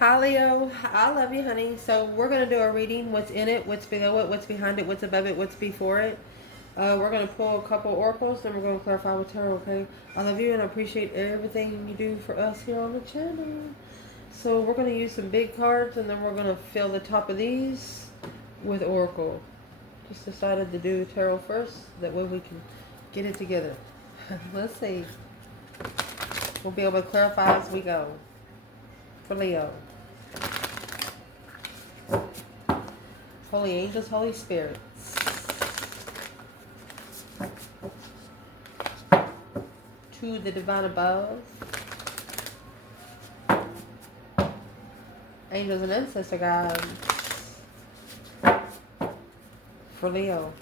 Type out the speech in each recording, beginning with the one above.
Hi Leo, I love you, honey. So we're gonna do a reading. What's in it? What's below it? What's behind it? What's above it? What's before it? We're gonna pull a couple oracles, then we're gonna clarify with tarot. Okay? I love you and I appreciate everything you do for us here on the channel. So we're gonna use some big cards, and then we're gonna fill the top of these with oracle. Just decided to do tarot first. That way we can get it together. Let's see. We'll be able to clarify as we go. For Leo. Holy angels, Holy spirits. To the divine above. Angels and ancestor guides. For Leo.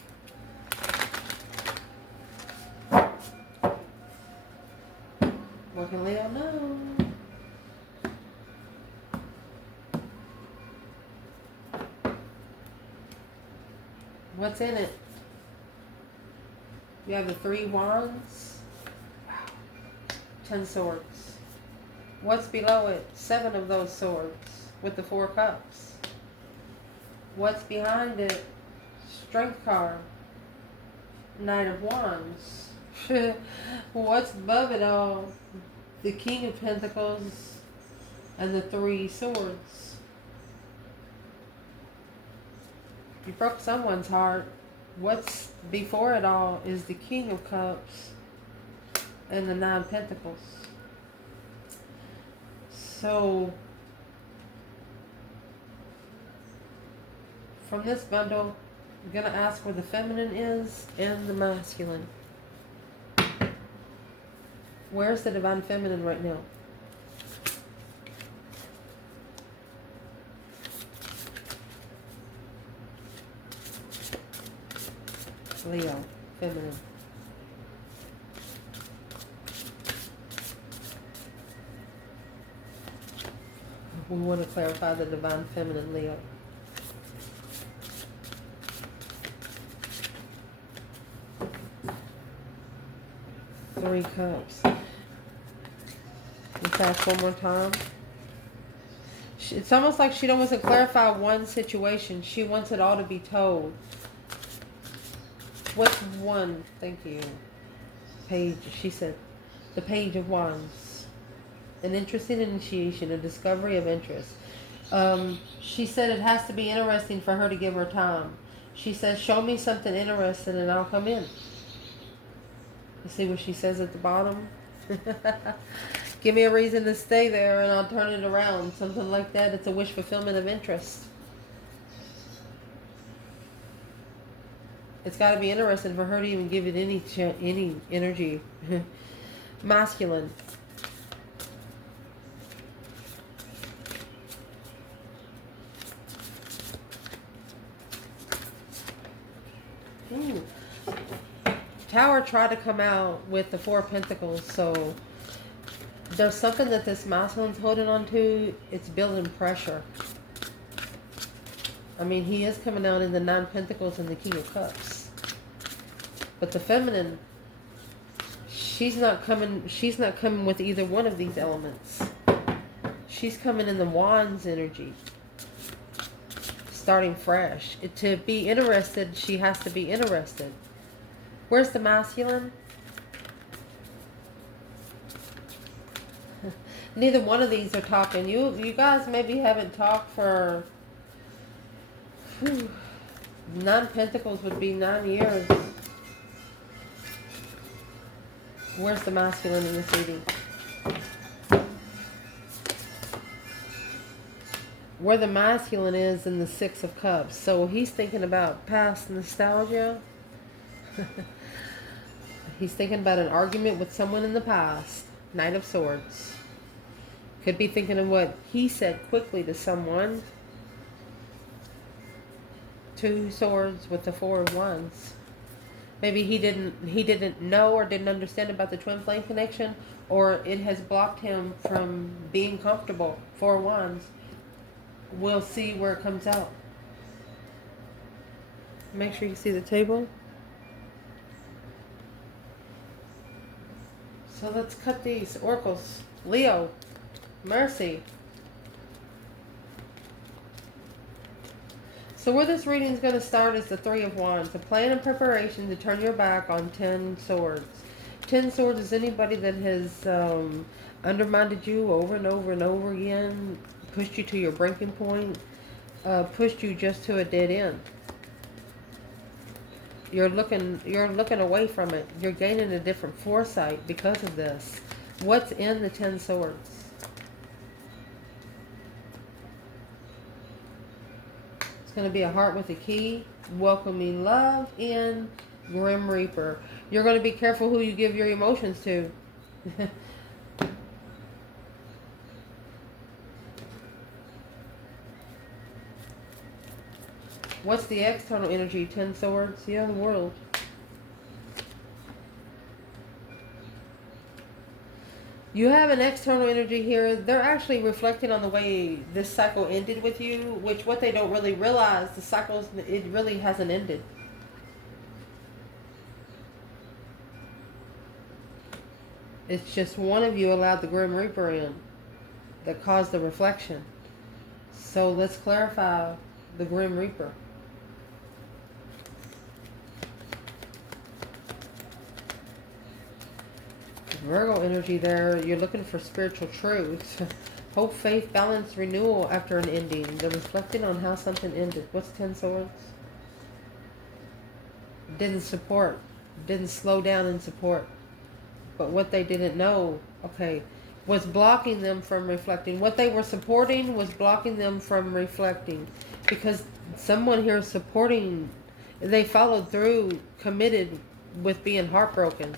What can Leo know? What's in it? You have the 3 wands. 10 swords. What's below it? 7 of those swords with the 4 cups. What's behind it? Strength card. Knight of wands. What's above it all? The King of Pentacles and the 3 swords. You broke someone's heart. What's before it all is the King of Cups and the 9 Pentacles. So, from this bundle, I'm going to ask where the feminine is and the masculine. Where's the divine feminine right now? Leo, feminine. We want to clarify the divine feminine, Leo. Three cups. Let's ask one more time. It's almost like she don't want to clarify one situation. She wants it all to be told. What's one? Thank you. Page. She said, the Page of Wands. An interesting initiation, a discovery of interest. She said it has to be interesting for her to give her time. She says, show me something interesting and I'll come in. You see what she says at the bottom? Give me a reason to stay there and I'll turn it around. Something like that. It's a wish fulfillment of interest. It's got to be interesting for her to even give it any energy. Masculine. Ooh. Tower tried to come out with the 4 Pentacles, so there's something that this masculine's holding on to. It's building pressure. I mean, he is coming out in the 9 Pentacles and the King of Cups. But the feminine, she's not coming with either one of these elements. She's coming in the Wands energy. Starting fresh. To be interested, she has to be interested. Where's the masculine? Neither one of these are talking. You guys maybe haven't talked for 9 Pentacles would be 9 years. Where's the masculine in this reading? Where the masculine is in the 6 of Cups. So he's thinking about past nostalgia. He's thinking about an argument with someone in the past. Knight of Swords. Could be thinking of what he said quickly to someone. 2 swords with the 4 of Wands. Maybe he didn't know or didn't understand about the twin flame connection, or it has blocked him from being comfortable. 4 of Wands. We'll see where it comes out. Make sure you see the table. So let's cut these oracles. Leo, mercy. So where this reading is going to start is the Three of Wands. A plan and preparation to turn your back on 10 swords. 10 swords is anybody that has undermined you over and over and over again, pushed you to your breaking point, pushed you just to a dead end. You're looking away from it. You're gaining a different foresight because of this. What's in the 10 swords? It's going to be a heart with a key, welcoming love, and Grim Reaper. You're going to be careful who you give your emotions to. What's the external energy? 10 swords. Yeah, the world. You have an external energy here. They're actually reflecting on the way this cycle ended with you, which what they don't really realize, the cycles, it really hasn't ended. It's just one of you allowed the Grim Reaper in that caused the reflection. So let's clarify the Grim Reaper. Virgo energy there, you're looking for spiritual truth. Hope, faith, balance, renewal after an ending. They're reflecting on how something ended. What's 10 swords? Didn't support. Didn't slow down in support. But what they didn't know, okay, was blocking them from reflecting. What they were supporting was blocking them from reflecting. Because someone here is supporting, they followed through, committed with being heartbroken.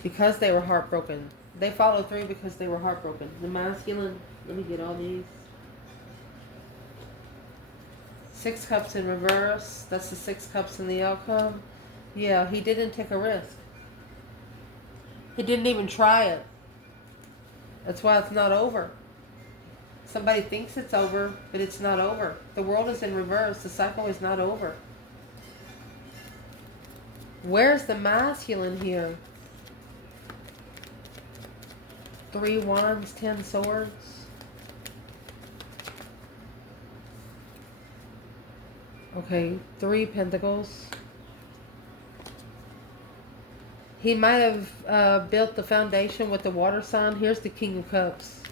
Because they were heartbroken. They followed through because they were heartbroken. The masculine, let me get all these. 6 cups in reverse. That's the 6 cups in the outcome. Yeah, he didn't take a risk. He didn't even try it. That's why it's not over. Somebody thinks it's over, but it's not over. The world is in reverse. The cycle is not over. Where's the masculine here? 3 wands, 10 swords. Okay, 3 pentacles. He might have built the foundation with the water sign. Here's the King of Cups.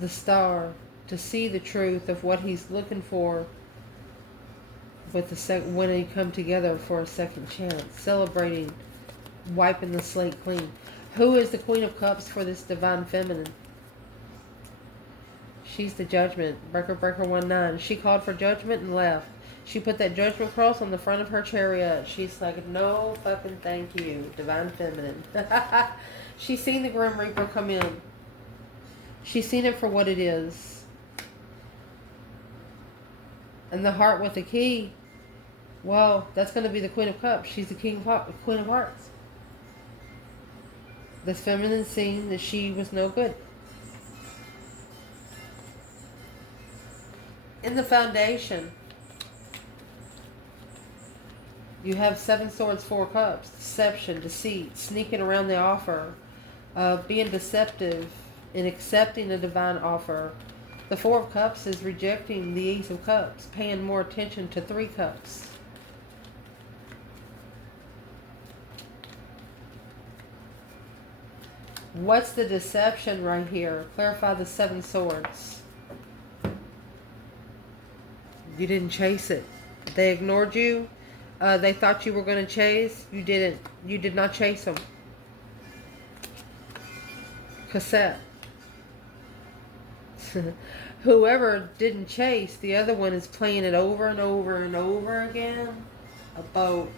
The Star. To see the truth of what he's looking for with the when they come together for a second chance. Celebrating, wiping the slate clean. Who is the Queen of Cups for this divine feminine? She's the Judgment. Breaker 1-9. She called for judgment and left. She put that judgment cross on the front of her chariot. She's like, no fucking thank you, divine feminine. She's seen the Grim Reaper come in. She's seen it for what it is. And the heart with the key, well, that's going to be the Queen of Cups. She's the Queen of Hearts. This feminine seen that she was no good. In the foundation, you have 7 swords, 4 cups. Deception, deceit, sneaking around the offer, being deceptive in accepting a divine offer. The 4 of Cups is rejecting the Ace of Cups, paying more attention to 3 cups. What's the deception right here? Clarify the 7 swords. You didn't chase it. They ignored you. They thought you were going to chase. You didn't. You did not chase them. Cassette. Whoever didn't chase, the other one is playing it over and over and over again about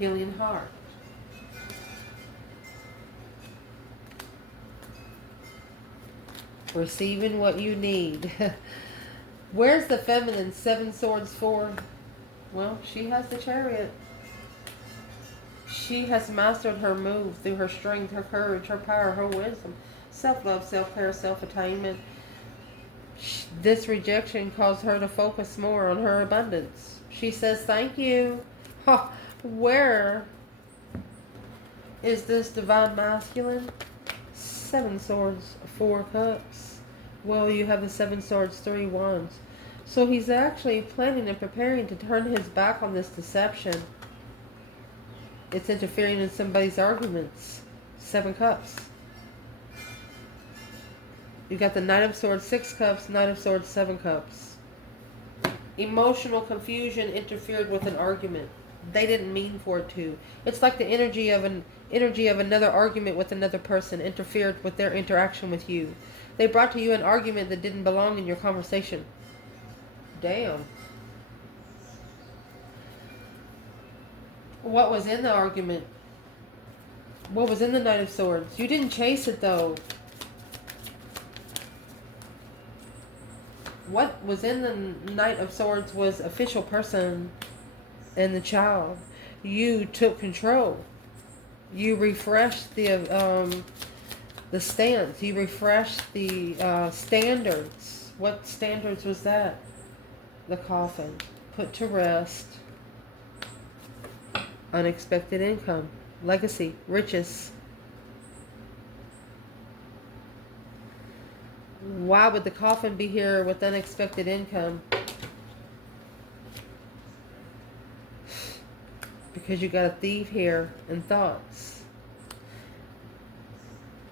healing heart. Receiving what you need. Where's the feminine? 7 swords, 4. Well, she has the Chariot. She has mastered her move through her strength, her courage, her power, her wisdom, self-love, self-care, self-attainment. This rejection caused her to focus more on her abundance. She says, thank you. Ha, where is this divine masculine? 7 swords, 4 cups. Well, you have the 7 swords, 3 wands. So he's actually planning and preparing to turn his back on this deception. It's interfering in somebody's arguments. 7 cups. You got the Knight of Swords, 6 cups, Knight of Swords, 7 cups. Emotional confusion interfered with an argument. They didn't mean for it to. It's like the energy of another argument with another person interfered with their interaction with you. They brought to you an argument that didn't belong in your conversation. Damn. What was in the argument? What was in the Knight of Swords? You didn't chase it though. What was in the Knight of Swords was official person and the child. You took control. You refreshed the stance. You refreshed the standards. What standards was that? The coffin. Put to rest. Unexpected income. Legacy. Riches. Why would the coffin be here with unexpected income? Because you got a thief here and thoughts.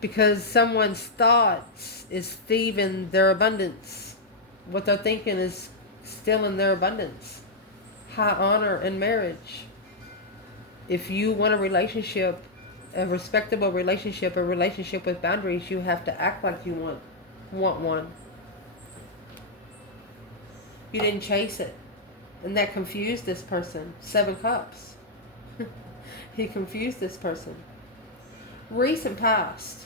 Because someone's thoughts is thieving their abundance. What they're thinking is stealing their abundance. High honor in marriage. If you want a relationship, a respectable relationship, a relationship with boundaries, you have to act like you want one. You didn't chase it. And that confused this person. 7 cups. He confused this person. Recent past.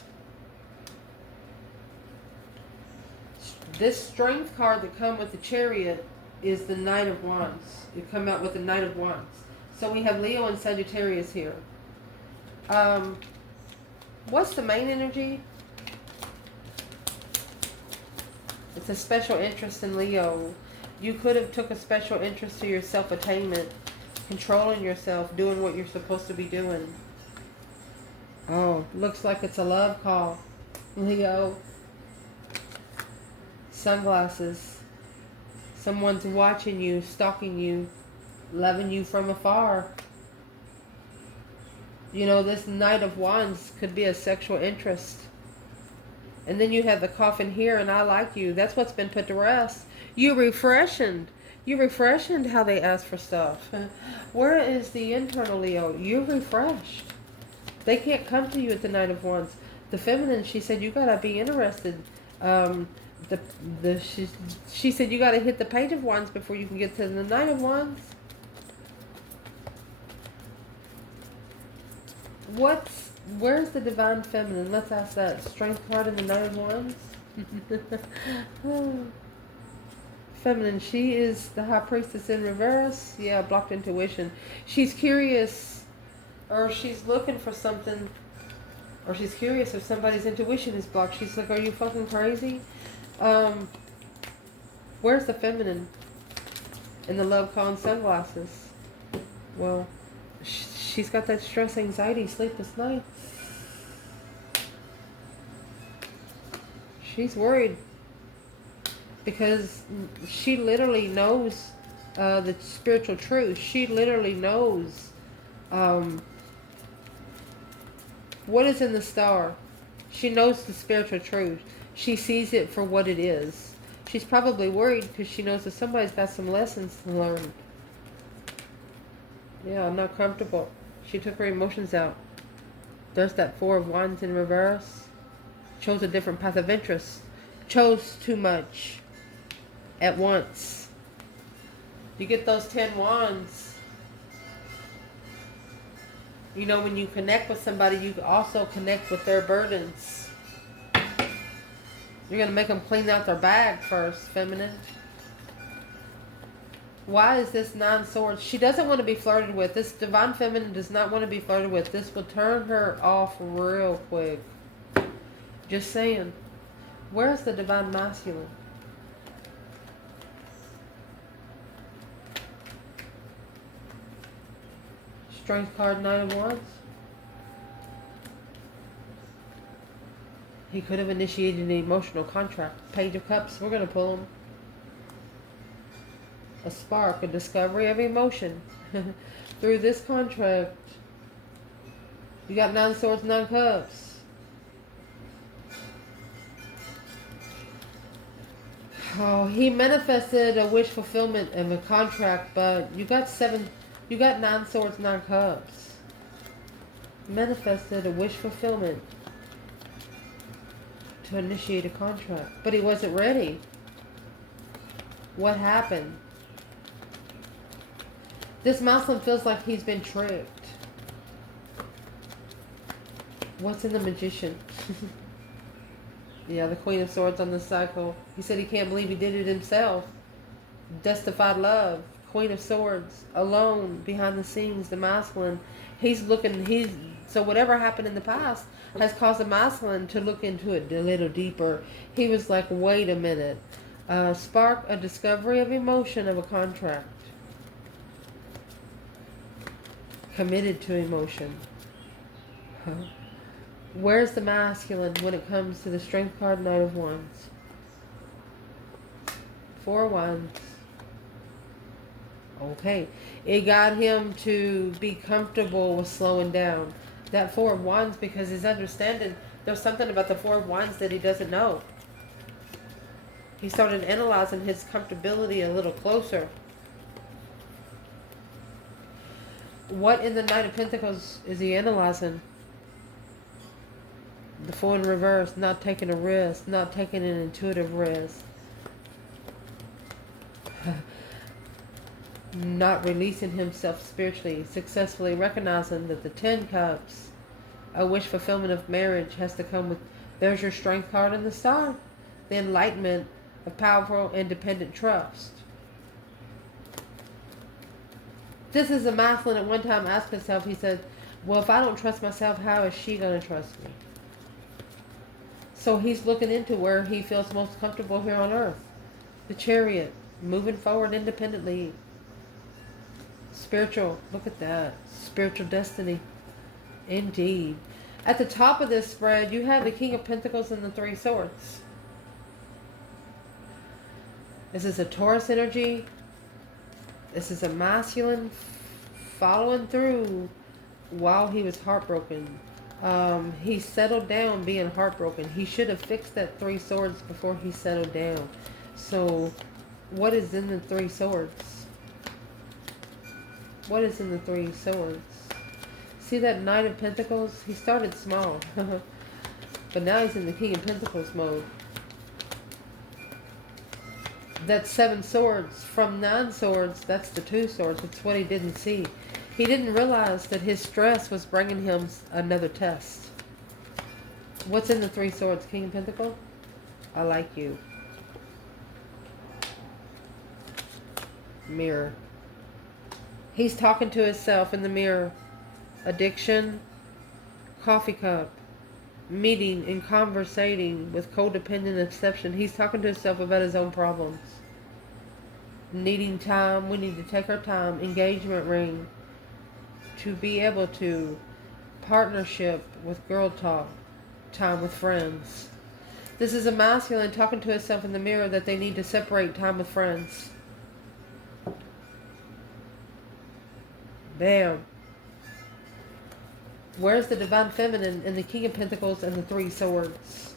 This strength card that come with the Chariot is the Knight of Wands. You come out with the Knight of Wands. So we have Leo and Sagittarius here. What's the main energy? It's a special interest in Leo. You could have took a special interest to your self-attainment, controlling yourself, doing what you're supposed to be doing. Oh, looks like it's a love call. Leo. Sunglasses. Someone's watching you, stalking you, loving you from afar. You know, this Knight of Wands could be a sexual interest. And then you have the coffin here, and I like you. That's what's been put to rest. You refreshened. You refreshened how they ask for stuff. Where is the internal Leo? You're refreshed. They can't come to you at the Knight of Wands. The feminine, she said, you gotta be interested. She said you gotta hit the Page of Wands before you can get to the Knight of Wands. Where's the divine feminine? Let's ask that. Strength card in the Knight of Wands. Feminine, she is the High Priestess in reverse. Yeah, blocked intuition. She's curious, or she's looking for something, or she's curious if somebody's intuition is blocked. She's like, are you fucking crazy? Where's the feminine in the love call and sunglasses? Well, she's got that stress, anxiety, sleepless nights. She's worried because she literally knows the spiritual truth. She literally knows what is in the star. She knows the spiritual truth. She sees it for what it is. She's probably worried because she knows that somebody's got some lessons to learn. Yeah, I'm not comfortable. She took her emotions out. There's that 4 of Wands in reverse. Chose a different path of interest. Chose too much at once. You get those 10 Wands. You know, when you connect with somebody, you also connect with their burdens. You're going to make them clean out their bag first, feminine. Why is this 9 Swords? She doesn't want to be flirted with. This divine feminine does not want to be flirted with. This will turn her off real quick. Just saying. Where's the divine masculine? Strength card, 9 of Wands. He could have initiated an emotional contract. Page of Cups. We're going to pull him. a spark, a discovery of emotion. Through this contract, you got 9 swords, 9 cups. Oh, he manifested a wish fulfillment of a contract, but you got 9 swords, 9 cups. Manifested a wish fulfillment to initiate a contract, but he wasn't ready. What happened? This masculine feels like he's been tricked. What's in the Magician? Yeah, the Queen of Swords on the cycle. He said he can't believe he did it himself. Justified love. Queen of Swords. Alone, behind the scenes, the masculine. So whatever happened in the past has caused the masculine to look into it a little deeper. He was like, wait a minute. Spark a discovery of emotion of a contract. Committed to emotion. Huh. Where's the masculine when it comes to the Strength card, Knight of Wands? 4 Wands. Okay. It got him to be comfortable with slowing down. That 4 of Wands, because he's understanding there's something about the 4 of Wands that he doesn't know. He started analyzing his comfortability a little closer. What in the Knight of Pentacles is he analyzing? The 4 in reverse, not taking a risk, not taking an intuitive risk. Not releasing himself spiritually, successfully recognizing that the 10 cups, a wish fulfillment of marriage, has to come with, there's your Strength card in the Star. The enlightenment of powerful, independent trust. This is a masculine at one time asked himself, he said, well, if I don't trust myself, how is she going to trust me? So he's looking into where he feels most comfortable here on earth. The Chariot, moving forward independently. Spiritual, look at that. Spiritual destiny. Indeed. At the top of this spread, you have the King of Pentacles and the 3 Swords. This is a Taurus energy. This is a masculine following through while he was heartbroken. He settled down being heartbroken. He should have fixed that 3 Swords before he settled down. So, what is in the 3 Swords? What is in the 3 Swords? See that Knight of Pentacles? He started small. But now he's in the King of Pentacles mode. That's 7 swords. From 9 swords, that's the 2 swords. It's what he didn't see. He didn't realize that his stress was bringing him another test. What's in the 3 swords? King of Pentacles? I like you. Mirror. He's talking to himself in the mirror. Addiction. Coffee cup. Meeting and conversating with codependent exception. He's talking to himself about his own problems. Needing time. We need to take our time. Engagement ring. To be able to partnership with girl talk. Time with friends. This is a masculine talking to himself in the mirror that they need to separate time with friends. Bam. Where's the Divine Feminine in the King of Pentacles and the 3 Swords?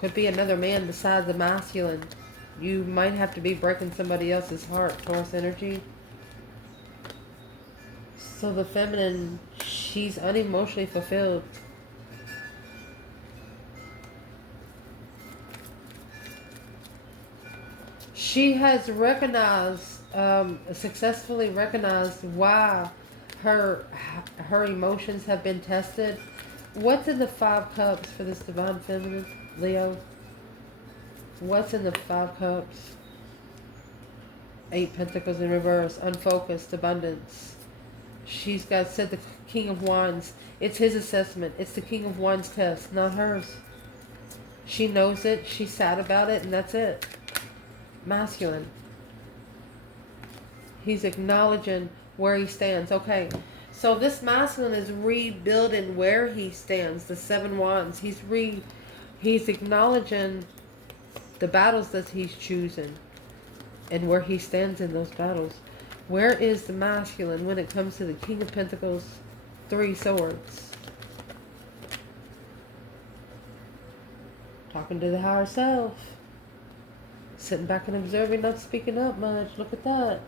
Could be another man besides the masculine. You might have to be breaking somebody else's heart, Taurus energy. So the feminine, she's unemotionally fulfilled. She has recognized, successfully recognized why her emotions have been tested. What's in the 5 cups for this Divine Feminine, Leo? What's in the 5 cups? 8 Pentacles in reverse, unfocused, abundance. She's got said the King of Wands. It's his assessment. It's the King of Wands test, not hers. She knows it. She's sad about it, and that's it. Masculine. He's acknowledging where he stands. Okay, so this masculine is rebuilding where he stands. The 7 Wands. He's acknowledging the battles that he's choosing. and where he stands in those battles. Where is the masculine when it comes to the King of Pentacles, 3 swords? Talking to the higher self. Sitting back and observing, not speaking up much. Look at that.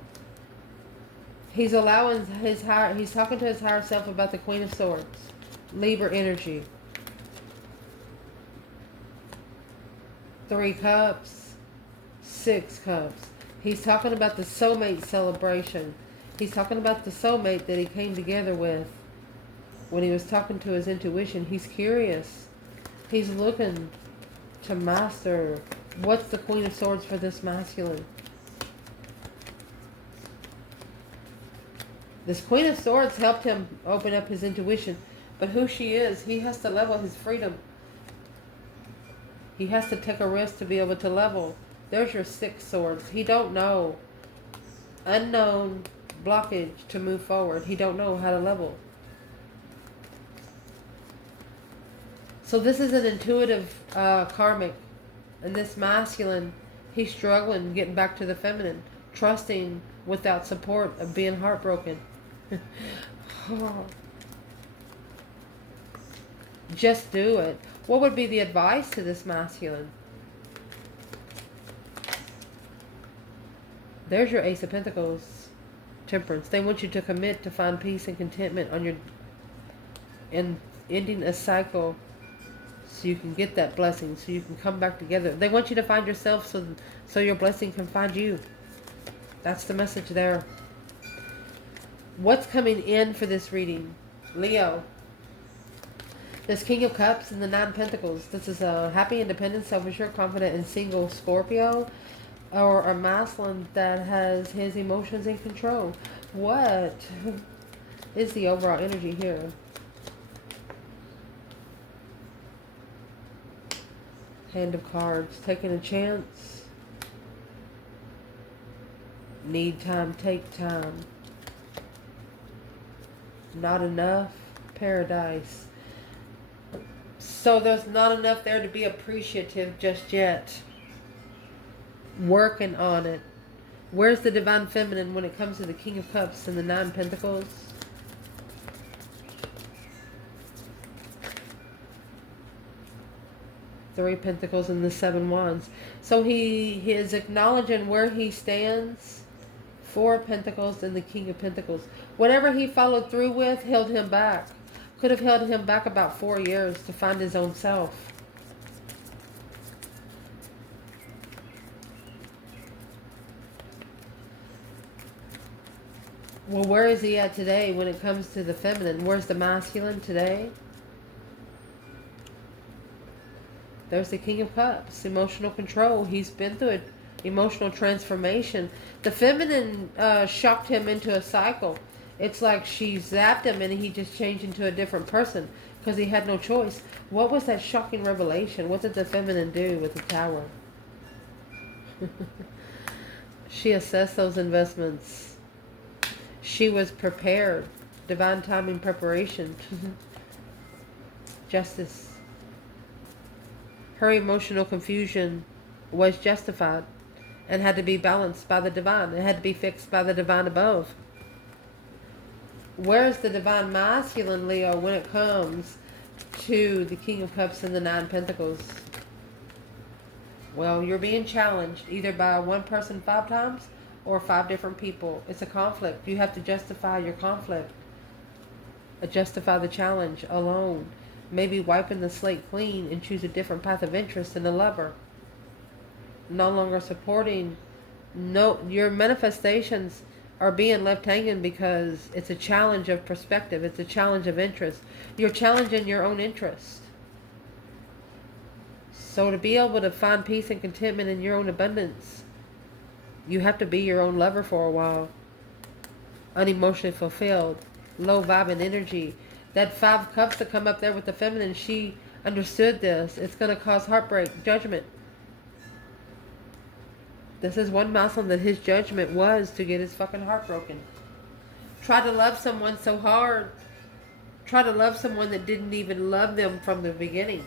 He's allowing he's talking to his higher self about the Queen of Swords. Libra energy. 3 cups. 6 cups. He's talking about the soulmate celebration. He's talking about the soulmate that he came together with. When he was talking to his intuition, he's curious. He's looking to master what's the Queen of Swords for this masculine. This Queen of Swords helped him open up his intuition. But who she is, he has to level his freedom. He has to take a risk to be able to level. There's your 6 swords. He don't know. Unknown blockage to move forward. He don't know how to level. So this is an intuitive karmic. And this masculine, he's struggling getting back to the feminine. Trusting without support of being heartbroken. Just do it. What would be the advice to this masculine? There's your Ace of Pentacles. Temperance. They want you to commit to find peace and contentment on your... and ending a cycle so you can get that blessing, so you can come back together. They want you to find yourself so your blessing can find you. That's the message there. What's coming in for this reading? Leo. This King of Cups and the 9 Pentacles. This is a happy, independent, self-assured, confident, and single Scorpio. Or a masculine that has his emotions in control. What is the overall energy here? Hand of Cards. Taking a chance. Need time. Take time. Not enough. Paradise. So there's not enough there to be appreciative just yet. Working on it. Where's the divine feminine when it comes to the King of Cups and the 9 Pentacles? Three Pentacles and the 7 Wands. So he is acknowledging where he stands. 4 Pentacles and the King of Pentacles. Whatever he followed through with held him back. Could have held him back about 4 years to find his own self. Well, where is he at today when it comes to the feminine? Where's the masculine today? There's the King of Cups. Emotional control. He's been through an emotional transformation. The feminine shocked him into a cycle. It's like she zapped him and he just changed into a different person because he had no choice. What was that shocking revelation? What did the feminine do with the Tower? She assessed those investments. She was prepared. Divine timing, preparation. Justice. Her emotional confusion was justified and had to be balanced by the divine. It had to be fixed by the divine above. Where's the divine masculine, Leo, when it comes to the King of Cups and the 9 Pentacles? Well, you're being challenged either by one person 5 times or 5 different people. It's a conflict. You have to justify your conflict. Justify the challenge alone. Maybe wiping the slate clean and choose a different path of interest in the lover. No longer supporting. No, your manifestations are being left hanging because it's a challenge of perspective. It's a challenge of interest. You're challenging your own interest. So to be able to find peace and contentment in your own abundance, you have to be your own lover for a while. Unemotionally fulfilled. Low vibe and energy. That 5 cups that come up there with the feminine, she understood this. It's going to cause heartbreak, judgment. This is one masculine that his judgment was to get his fucking heart broken. Try to love someone so hard. Try to love someone that didn't even love them from the beginning.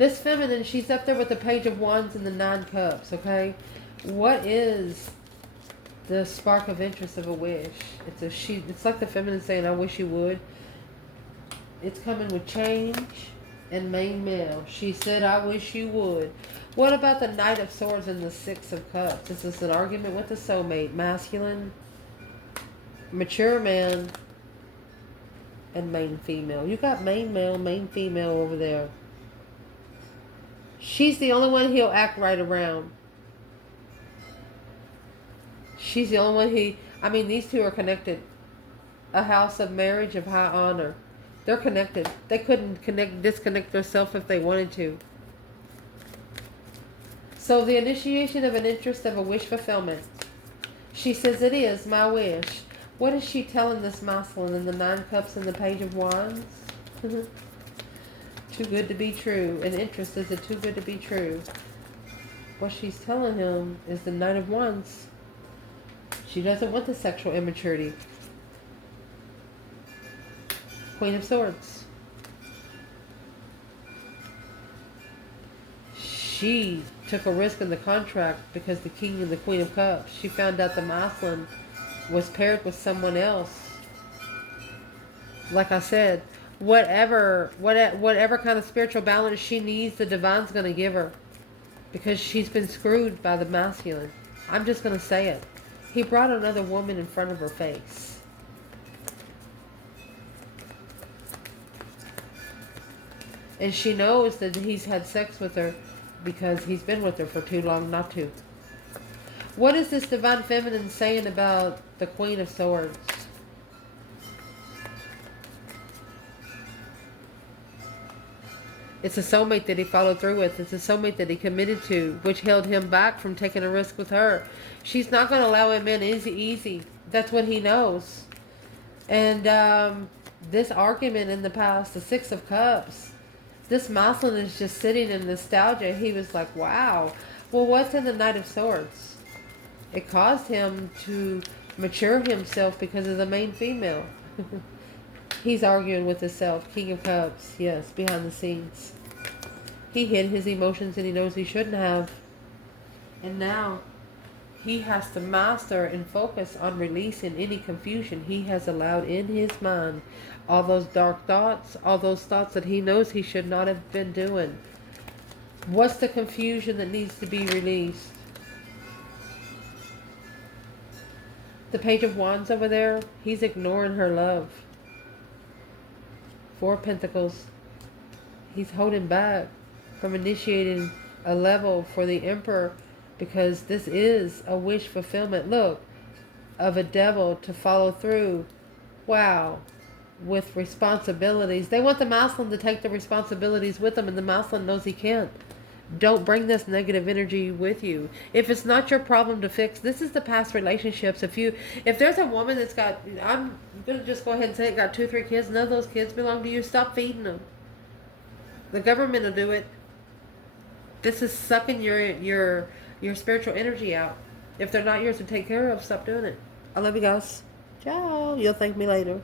This feminine, she's up there with the Page of Wands and the 9 Cups, okay? What is the spark of interest of a wish? It's like the feminine saying, I wish you would. It's coming with change and main male. She said, I wish you would. What about the Knight of Swords and the 6 of Cups? This is an argument with the soulmate. Masculine, mature man, and main female. You got main male, main female over there. She's the only one he'll act right around. She's the only one these two are connected. A house of marriage of high honor. They're connected. They couldn't disconnect themselves if they wanted to. So the initiation of an interest of a wish fulfillment. She says, it is my wish. What is she telling this masculine in the 9 Cups and the Page of Wands? Too good to be true. An interest is too good to be true. What she's telling him is the Knight of Wands. She doesn't want the sexual immaturity. Queen of Swords. She took a risk in the contract because the King and the Queen of Cups. She found out the masculine was paired with someone else. Like I said, whatever kind of spiritual balance she needs, the divine's going to give her. Because she's been screwed by the masculine. I'm just going to say it. He brought another woman in front of her face. And she knows that he's had sex with her because he's been with her for too long not to. What is this divine feminine saying about the Queen of Swords? It's a soulmate that he followed through with. It's a soulmate that he committed to, which held him back from taking a risk with her. She's not going to allow him in easy. That's what he knows. And this argument in the past, the 6 of Cups, this masculine is just sitting in nostalgia. He was like, wow. Well, what's in the Knight of Swords? It caused him to mature himself because of the main female. He's arguing with himself. King of Cups, yes, behind the scenes. He hid his emotions and he knows he shouldn't have. And now he has to master and focus on releasing any confusion he has allowed in his mind. All those dark thoughts, all those thoughts that he knows he should not have been doing. What's the confusion that needs to be released? The Page of Wands over there, he's ignoring her love. 4 of Pentacles. He's holding back from initiating a level for the Emperor because this is a wish fulfillment. Look, of a devil to follow through. Wow. With responsibilities. They want the masculine to take the responsibilities with them, and the masculine knows he can't. Don't bring this negative energy with you. If it's not your problem to fix, this is the past relationships. If there's a woman that's got, I'm going to just go ahead and say it, got 2 or 3 kids, none of those kids belong to you, stop feeding them. The government will do it. This is sucking your spiritual energy out. If they're not yours to take care of, stop doing it. I love you guys. Ciao. You'll thank me later.